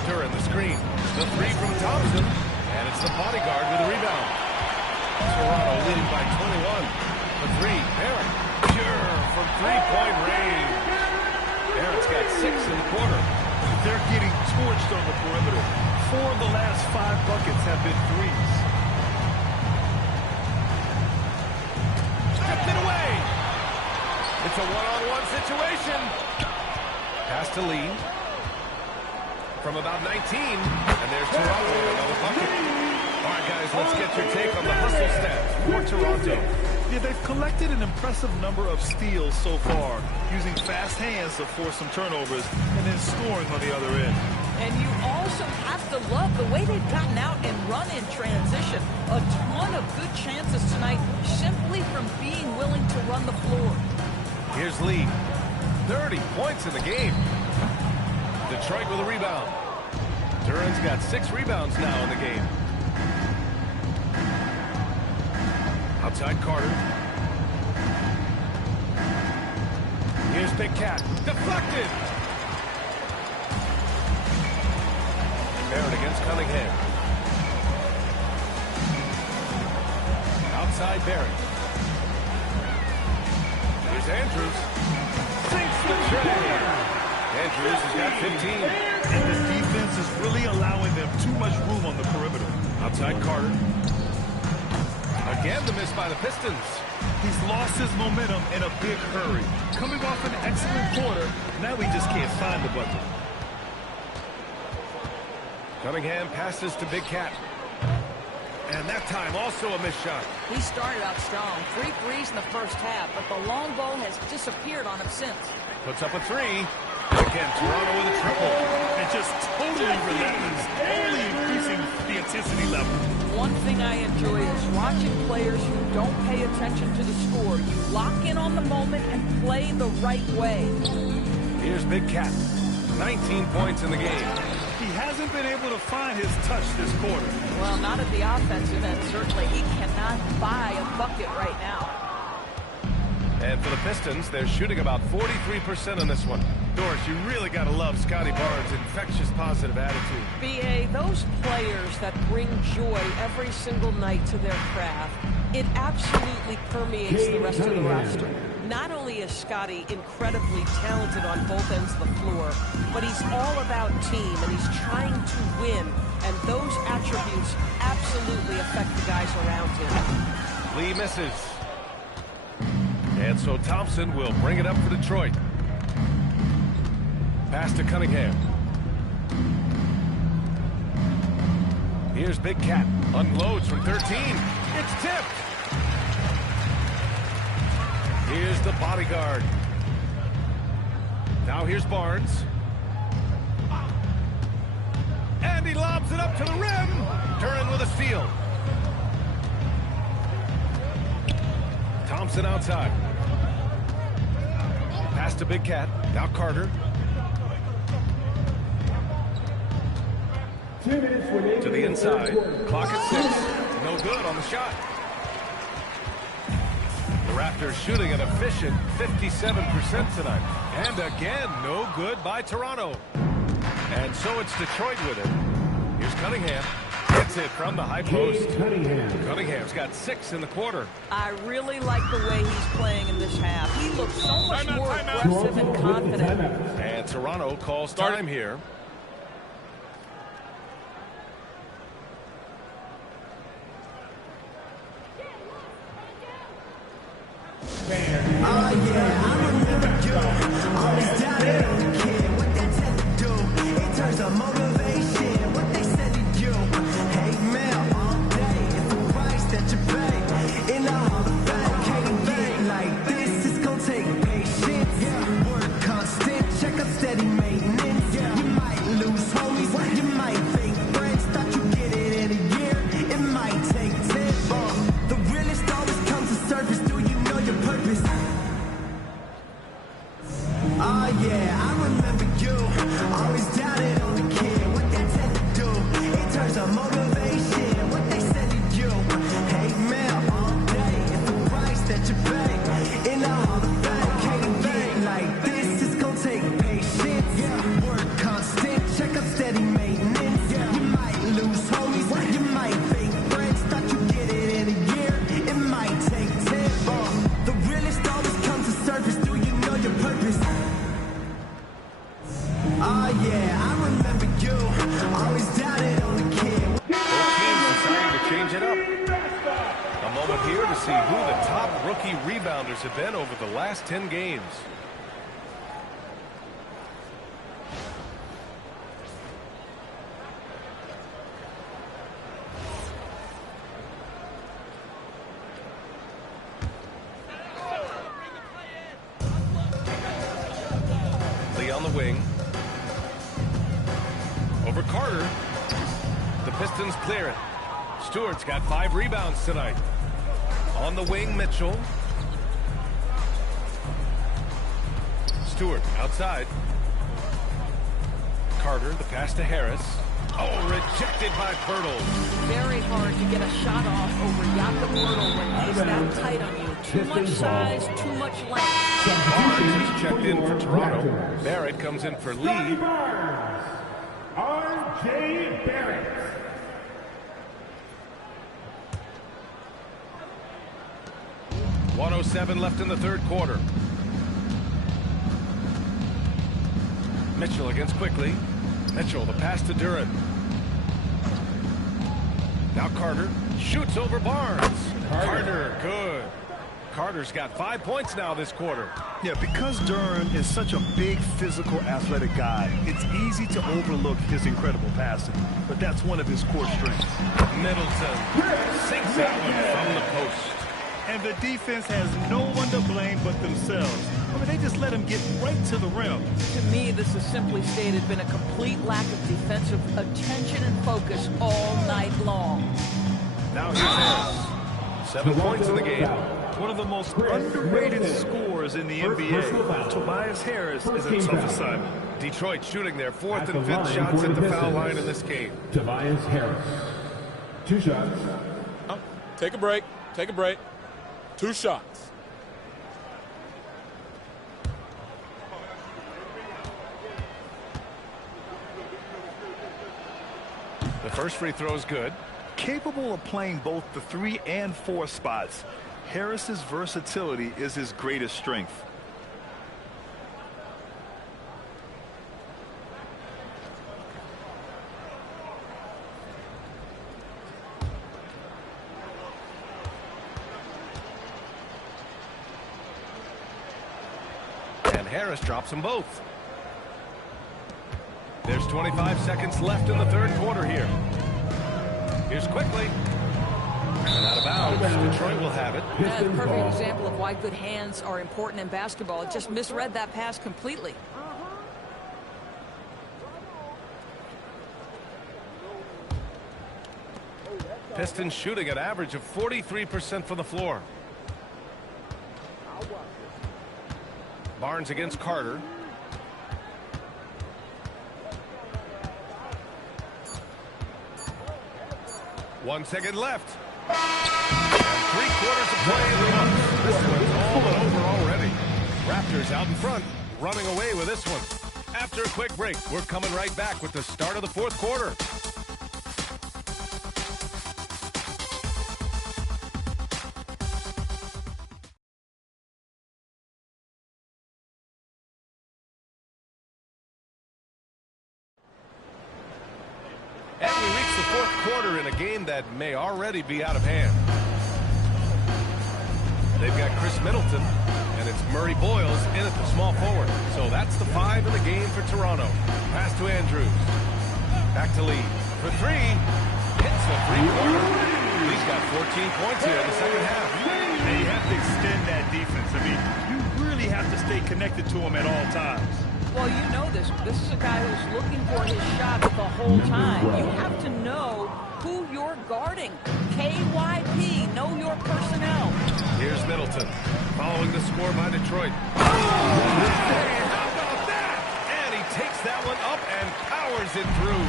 Duren the screen. The three from Thompson. And it's the bodyguard with the rebound. Toronto leading by 21. The three. Barrett. Pure from three-point range. Barrett's got 6 in the quarter. They're getting torched on the perimeter. 4 of the last 5 buckets have been threes. Stripped it away. It's a one-on-one situation. Pass to Lee. From about 19. And there's Toronto with another bucket. All right, guys, let's get your take on the hustle stats for Toronto. Yeah, they've collected an impressive number of steals so far, using fast hands to force some turnovers and then scoring on the other end. And you also have to love the way they've gotten out and run in transition. A ton of good chances tonight simply from being willing to run the floor. Here's Lee. 30 points in the game. Detroit with a rebound. Duren's got 6 rebounds now in the game. Outside Carter. Here's Big Cat. Deflected. Barrett against Cunningham. Outside Barrett. Here's Andrews. Sinks the tray. Andrews has got 15. And the defense is really allowing them too much room on the perimeter. Outside Carter. Again, the miss by the Pistons. He's lost his momentum in a big hurry. Coming off an excellent quarter, now he just can't find the bucket. Cunningham passes to Big Cat. And that time also a missed shot. He started out strong. 3 threes in the first half, but the long ball has disappeared on him since. Puts up a 3. Again, Toronto with a triple. And just totally relentless, only increasing the intensity level. One thing I enjoy is watching players who don't pay attention to the score. You lock in on the moment and play the right way. Here's Big Cat. 19 points in the game. He hasn't been able to find his touch this quarter. Well, not at the offensive end. Certainly, he cannot buy a bucket right now. And for the Pistons, they're shooting about 43% on this one. Doris, you really got to love Scotty Barnes' infectious positive attitude. B.A., those players that bring joy every single night to their craft, it absolutely permeates the rest of the roster. Not only is Scotty incredibly talented on both ends of the floor, but he's all about team, and he's trying to win. And those attributes absolutely affect the guys around him. Lee misses. And so Thompson will bring it up for Detroit. Pass to Cunningham. Here's Big Cat. Unloads from 13. It's tipped. Here's the bodyguard. Now here's Barnes. And he lobs it up to the rim. Duren with a steal. Thompson outside. Pass to Big Cat. Now Carter. To the inside. Clock at 6. No good on the shot. The Raptors shooting an efficient 57% tonight. And again, no good by Toronto. And so it's Detroit with it. Here's Cunningham. Gets it from the high post. Cunningham's got 6 in the quarter. I really like the way he's playing in this half. He looks so much more aggressive and confident. And Toronto calls time here. Oh yeah, I remember you. Always doubted on the kid. What they tell to do in terms of motivation. What they said to you. Hate mail all day. It's the price that you pay. In the Hall of Fame, can't get like this. It's gonna take patience. Work constant. Check up steady maintenance. You might lose hope. who the top rookie rebounders have been over the last 10 games. Lee on the wing. Over Carter. The Pistons clear it. Stewart's got 5 rebounds tonight. On the wing, Mitchell. Stewart outside. Carter, the pass to Harris. Oh, rejected by Poeltl. Very hard to get a shot off over Jakob Poeltl when he's that tight on you. Too much size, too much length. Barnes is checked in for Toronto. Barrett comes in for Lee. R.J. Barrett. .107 left in the third quarter. Mitchell against Quickly. Mitchell, the pass to Duren. Now Carter shoots over Barnes. Carter, good. Carter's got 5 points now this quarter. Yeah, because Duren is such a big, physical, athletic guy, it's easy to overlook his incredible passing. But that's one of his core strengths. Middleton sinks that one from the post. And the defense has no one to blame but themselves. I mean, they just let him get right to the rim. To me, this has simply stated been a complete lack of defensive attention and focus all night long. Now here's Harris. 7 points in the game. One of the most underrated scorers in the NBA. Tobias Harris is a tough assignment. Detroit shooting their 4th and 5th shots at the foul line in this game. Tobias Harris. 2 shots. Oh, take a break. Take a break. 2 shots. The first free throw is good. Capable of playing both the 3 and 4 spots, Harris's versatility is his greatest strength. And Harris drops them both. There's 25 seconds left in the third quarter here. Here's Quickly. And out of bounds. Detroit will have it. That's a perfect example of why good hands are important in basketball. It just misread that pass completely. Pistons shooting an average of 43% from the floor. Barnes against Carter. One second left. And 3 quarters of play in the month. This one's all but over already. Raptors out in front, running away with this one. After a quick break, we're coming right back with the start of the fourth quarter. And we reach the fourth quarter in a game that may already be out of hand. They've got Chris Middleton, and it's Murray Boyles in at the small forward. So that's the 5 in the game for Toronto. Pass to Andrews. Back to Lee. For 3. Hits the three-pointer. Lee's got 14 points here in the second half. And you have to extend that defense. I mean, you really have to stay connected to him at all times. Well, you know this. This is a guy who's looking for his shot the whole time. You have to know who you're guarding. KYP, know your personnel. Here's Middleton, following the score by Detroit. Oh! How about that? And he takes that one up and powers it through.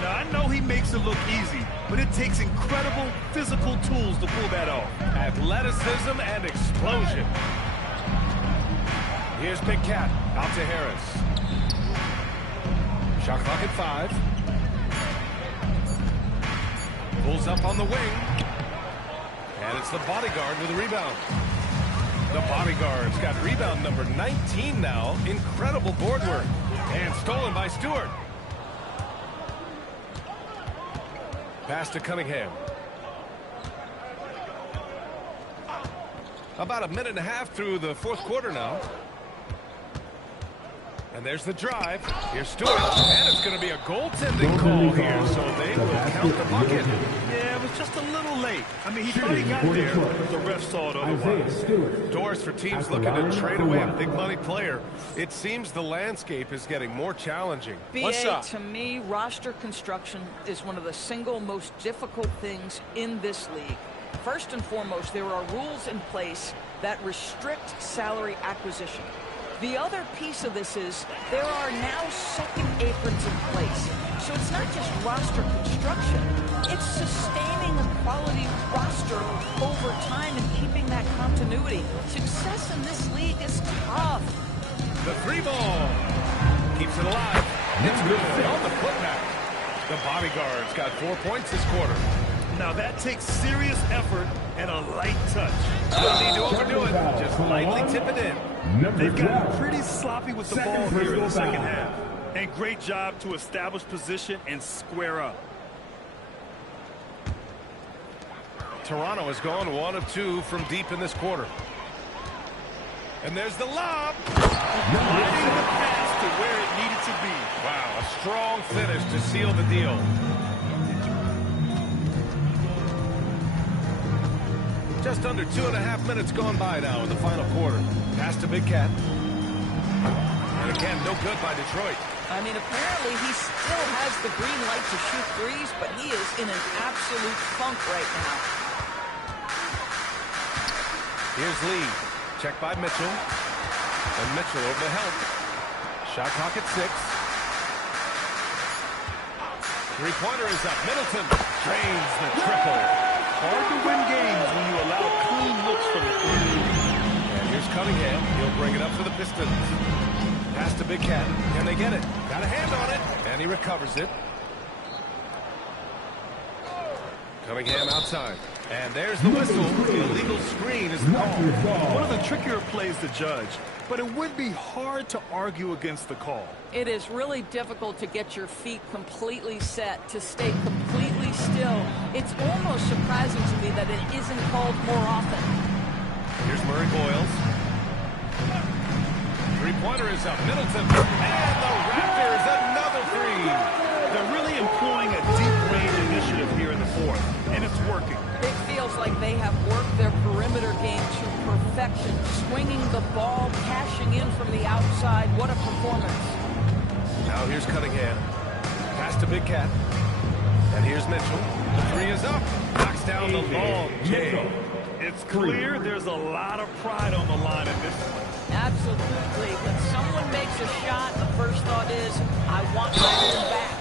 Now, I know he makes it look easy, but it takes incredible physical tools to pull that off. Athleticism and explosion. Here's Big Cat, out to Harris. Shot clock at 5. Pulls up on the wing. And it's the bodyguard with a rebound. The bodyguard's got rebound number 19 now. Incredible board work. And stolen by Stewart. Pass to Cunningham. About a minute and a half through the fourth quarter now. And there's the drive. Here's Stewart. And it's going to be a goaltending call here, so they will count the bucket. Yeah, it was just a little late. I mean, he thought he got there, but the ref saw it otherwise. Doors for teams looking to trade away a big money player. It seems the landscape is getting more challenging. BA, to me, roster construction is one of the single most difficult things in this league. First and foremost, there are rules in place that restrict salary acquisition. The other piece of this is there are now second aprons in place. So it's not just roster construction, it's sustaining a quality roster over time and keeping that continuity. Success in this league is tough. The three ball keeps it alive. It's good on the putback. The bodyguard's got 4 points this quarter. Now that takes serious effort and a light touch. Don't need to overdo it. Just lightly tip it in. They've gotten pretty sloppy with the ball here in the second half. And great job to establish position and square up. Toronto has gone 1 of 2 from deep in this quarter. And there's the lob. Gliding the pass to where it needed to be. Wow, a strong finish to seal the deal. Just under 2.5 minutes gone by now in the final quarter. Pass to Big Cat. And again, no good by Detroit. I mean, apparently he still has the green light to shoot threes, but he is in an absolute funk right now. Here's Lee. Check by Mitchell. And Mitchell over the help. Shot clock at 6. Three-pointer is up. Middleton drains the triple. Hard to win games when you allow clean looks from the three. And here's Cunningham. He'll bring it up for the Pistons. Pass to Big Cat. Can they get it? Got a hand on it. And he recovers it. Cunningham outside. And there's the whistle. The illegal screen is the call. One of the trickier plays to judge, but it would be hard to argue against the call. It is really difficult to get your feet completely set, to stay completely still. It's almost surprising to me that it isn't called more often. Here's Murray Boyles. Three-pointer is up. Middleton. And the Raptors, another three. They're really employing a deep-range initiative here in the fourth, and it's working. It feels like they have worked their perimeter game to perfection, swinging the ball, cashing in from the outside. What a performance. Now here's Cunningham. Pass to Big Cat. And here's Mitchell. The three is up. Knocks down the long J. It's clear there's a lot of pride on the line in this one. Absolutely. When someone makes a shot, the first thought is, I want my own back.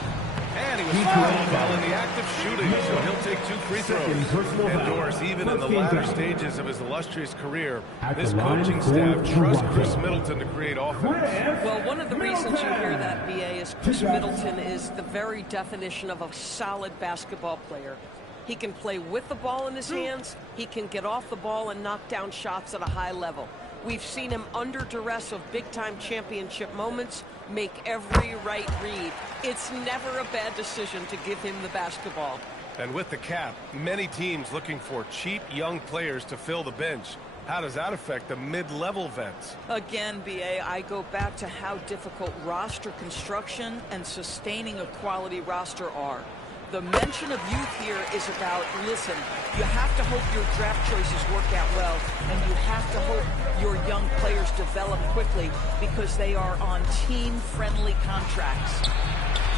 And he was fouled while in the act of shooting, so he'll take 2 free throws. And Doris, even in the latter stages of his illustrious career, this coaching staff trusts Chris Middleton to create offense. Well, one of the reasons you hear that, BA, is Chris Middleton is the very definition of a solid basketball player. He can play with the ball in his hands. He can get off the ball and knock down shots at a high level. We've seen him under duress of big-time championship moments make every right read. It's never a bad decision to give him the basketball. And with the cap, many teams looking for cheap young players to fill the bench. How does that affect the mid-level vets? Again, BA, I go back to how difficult roster construction and sustaining a quality roster are. The mention of youth here is about, listen, you have to hope your draft choices work out well, and you have to hope your young players develop quickly because they are on team-friendly contracts.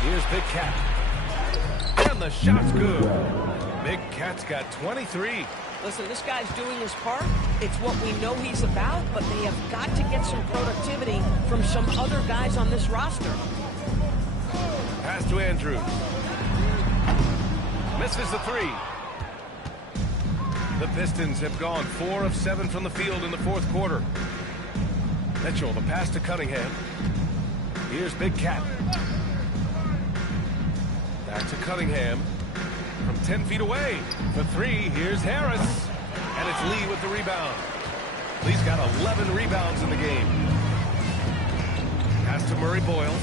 Here's Big Cat. And the shot's good. Big Cat's got 23. Listen, this guy's doing his part. It's what we know he's about, but they have got to get some productivity from some other guys on this roster. Pass to Andrews. Misses the three. The Pistons have gone 4 of 7 from the field in the fourth quarter. Mitchell, the pass to Cunningham. Here's Big Cat. Back to Cunningham. From 10 feet away. The three, here's Harris. And it's Lee with the rebound. Lee's got 11 rebounds in the game. Pass to Murray Boyles.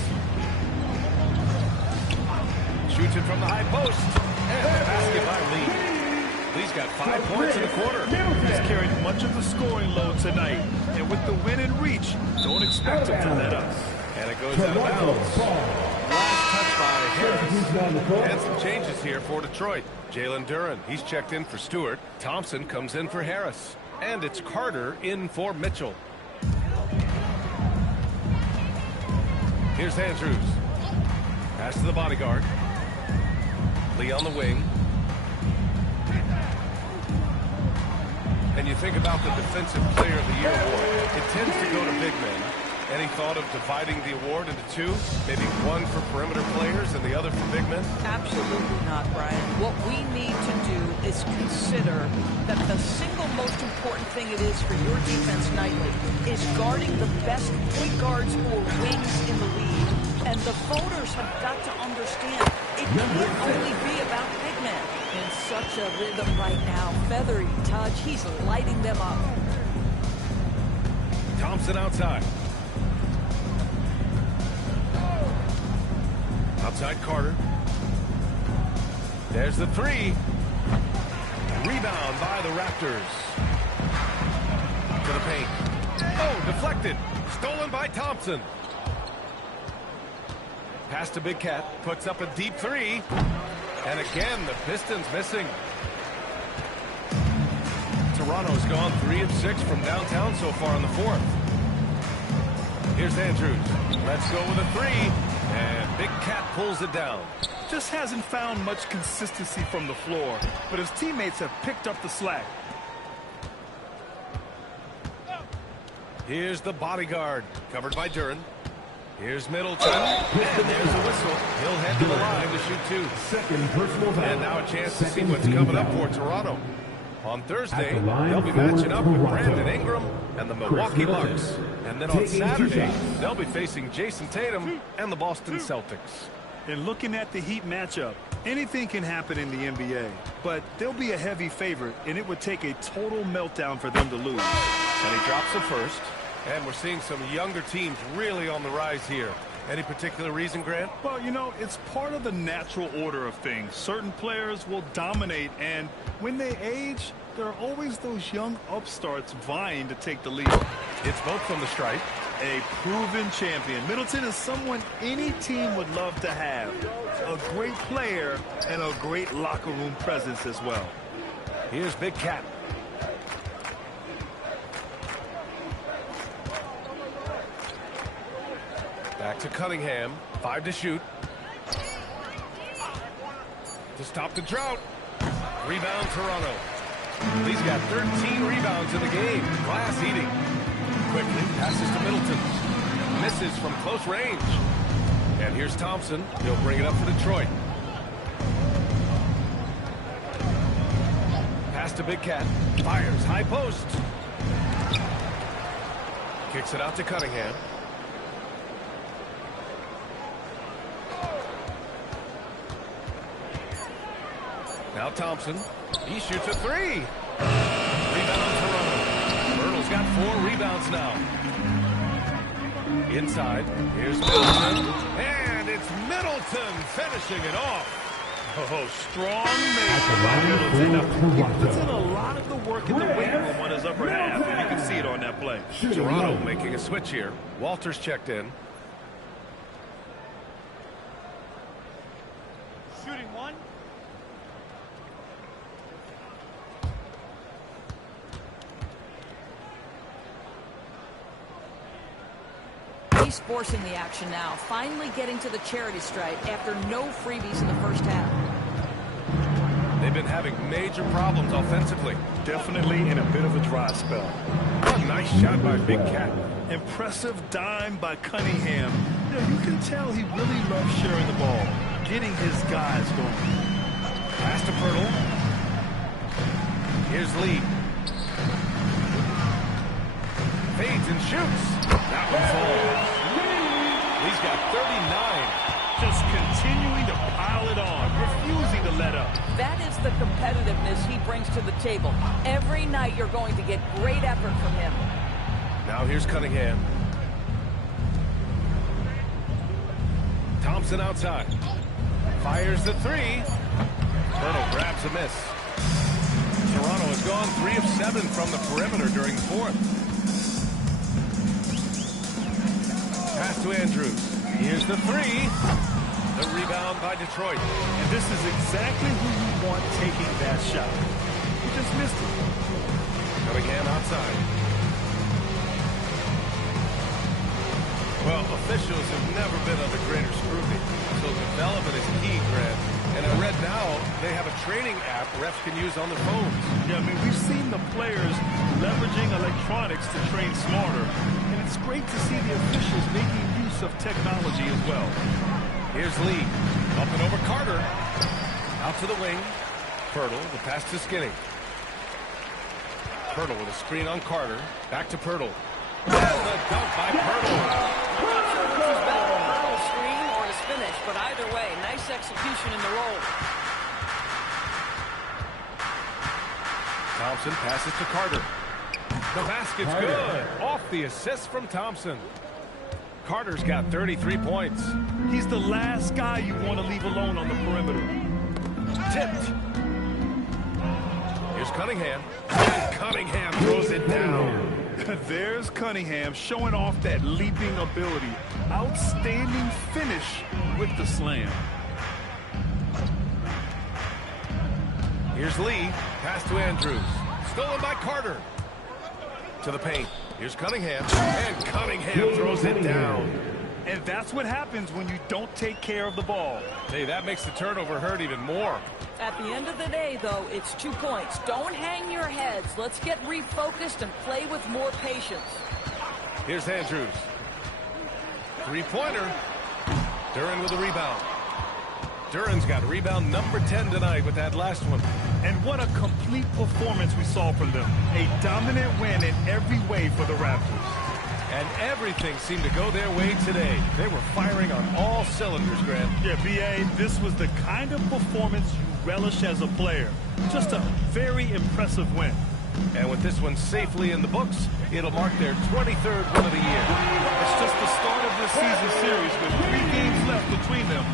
Shoots it from the high post. And the basket by Lee. Lee's got 5 points in the quarter. He's carried much of the scoring load tonight. And with the win and reach, don't expect him to let up. And it goes out of bounds. Last touch by Harris. And some changes here for Detroit. Jalen Duren, he's checked in for Stewart. Thompson comes in for Harris. And it's Carter in for Mitchell. Here's Andrews. Pass to the bodyguard. Lee on the wing. And you think about the Defensive Player of the Year award. It tends to go to big men. Any thought of dividing the award into two? Maybe one for perimeter players and the other for big men? Absolutely not, Brian. What we need to do is consider that the single most important thing it is for your defense nightly is guarding the best point guards or wings in the league. And the voters have got to understand it can't only be about big men. In such a rhythm right now, feathery touch, he's lighting them up. Thompson outside. Outside Carter. There's the three. Rebound by the Raptors. To the paint. Oh, deflected. Stolen by Thompson. Pass to Big Cat. Puts up a deep three. And again, the Pistons missing. Toronto's gone 3 of 6 from downtown so far in the fourth. Here's Andrews. Let's go with a three. And Big Cat pulls it down. Just hasn't found much consistency from the floor, but his teammates have picked up the slack. Here's the bodyguard, covered by Duren. Here's Middleton, and there's a whistle. He'll head to the line to shoot two. Second personal foul. And now a chance to see what's coming up for Toronto. On Thursday, they'll be matching up with Brandon Ingram and the Milwaukee Bucks. And then on Saturday, they'll be facing Jason Tatum and the Boston Celtics. And looking at the Heat matchup, anything can happen in the NBA, but they'll be a heavy favorite, and it would take a total meltdown for them to lose. And he drops the first. And we're seeing some younger teams really on the rise here. Any particular reason, Grant? Well, you know, it's part of the natural order of things. Certain players will dominate, and when they age, there are always those young upstarts vying to take the lead. It's both from the stripe. A proven champion. Middleton is someone any team would love to have. A great player and a great locker room presence as well. Here's Big Cat. Back to Cunningham. 5 to shoot. To stop the drought. Rebound Toronto. He's got 13 rebounds in the game. Glass eating. Quickly passes to Middleton. Misses from close range. And here's Thompson. He'll bring it up for Detroit. Pass to Big Cat. Fires high post. Kicks it out to Cunningham. Now Thompson. He shoots a three. Rebound Toronto. Bertle's got 4 rebounds now. Inside. Here's Middleton. And it's Middleton finishing it off. Oh, strong made by Middleton. He puts in a lot of the work in the weight room on his upper half, and you can see it on that play. Toronto making a switch here. Walters checked in. Shooting one. He's forcing the action now, finally getting to the charity stripe after no freebies in the first half. They've been having major problems offensively. Definitely in a bit of a dry spell. A nice shot by Big Cat. Impressive dime by Cunningham. You know, you can tell he really loves sharing the ball, getting his guys going. Pass to Pirtle. Here's Lee. Fades and shoots. That one falls. He's got 39. Just continuing to pile it on, refusing to let up. That is the competitiveness he brings to the table. Every night you're going to get great effort from him. Now here's Cunningham. Thompson outside. Fires the three. Pirtle grabs a miss. Toronto has gone 3 of 7 from the perimeter during the fourth. Pass to Andrews. Here's the three. The rebound by Detroit. And this is exactly who you want taking that shot. He just missed it. Cunningham outside. Well, officials have never been under greater scrutiny, so development is key, Grant. And I read now they have a training app refs can use on their phones. Yeah, I mean, we've seen the players leveraging electronics to train smarter, and it's great to see the officials making use of technology as well. Here's Lee. Up and over Carter. Out to the wing. Pirtle, the pass to Skinny. Pirtle with a screen on Carter. Back to Pirtle. And the dunk by Pirtle. I'm not sure which was better, Pirtle's screen or his finish, but either way, nice execution in the roll. Thompson passes to Carter. The basket's good. Off the assist from Thompson. Carter's got 33 points. He's the last guy you want to leave alone on the perimeter. Tipped. Here's Cunningham. And Cunningham throws it down. There's Cunningham showing off that leaping ability. Outstanding finish with the slam. Here's Lee. Pass to Andrews. Stolen by Carter. To the paint. Here's Cunningham. And Cunningham throws it down. And that's what happens when you don't take care of the ball. Hey, that makes the turnover hurt even more. At the end of the day, though, it's 2 points. Don't hang your heads. Let's get refocused and play with more patience. Here's Andrews. Three-pointer. Duren with a rebound. Duren's got rebound number 10 tonight with that last one. And what a complete performance we saw from them. A dominant win in every way for the Raptors. And everything seemed to go their way today. They were firing on all cylinders, Grant. Yeah, B.A., this was the kind of performance you relish as a player. Just a very impressive win. And with this one safely in the books, it'll mark their 23rd win of the year. It's just the start of this season series with 3 games left between them.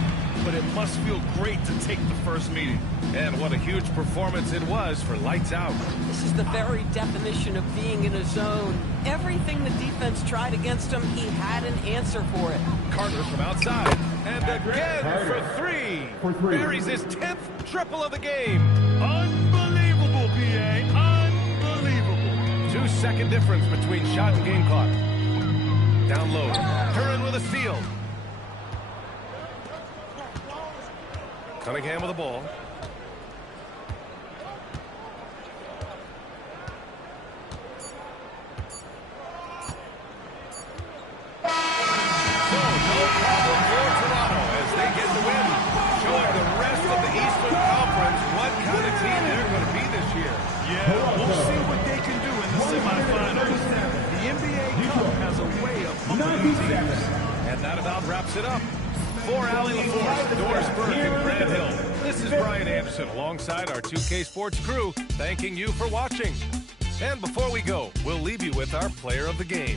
But it must feel great to take the first meeting. And what a huge performance it was for Lights Out. This is the very definition of being in a zone. Everything the defense tried against him, he had an answer for it. Carter from outside. And again for three. Buries his 10th triple of the game. Unbelievable, B.A. Unbelievable. 2-second difference between shot and game clock. Down low. Duren with a steal. Cunningham with the ball. So, no problem for Toronto as they get the win, showing the rest of the Eastern Conference what kind of team they're going to be this year. Yeah, we'll see what they can do in the semifinals. The NBA Cup has a way of humbling teams. And that about wraps it up. For Allie LaForce, Doris Burke, and Grant Hill, this is Brian Anderson alongside our 2K Sports crew, thanking you for watching. And before we go, we'll leave you with our player of the game.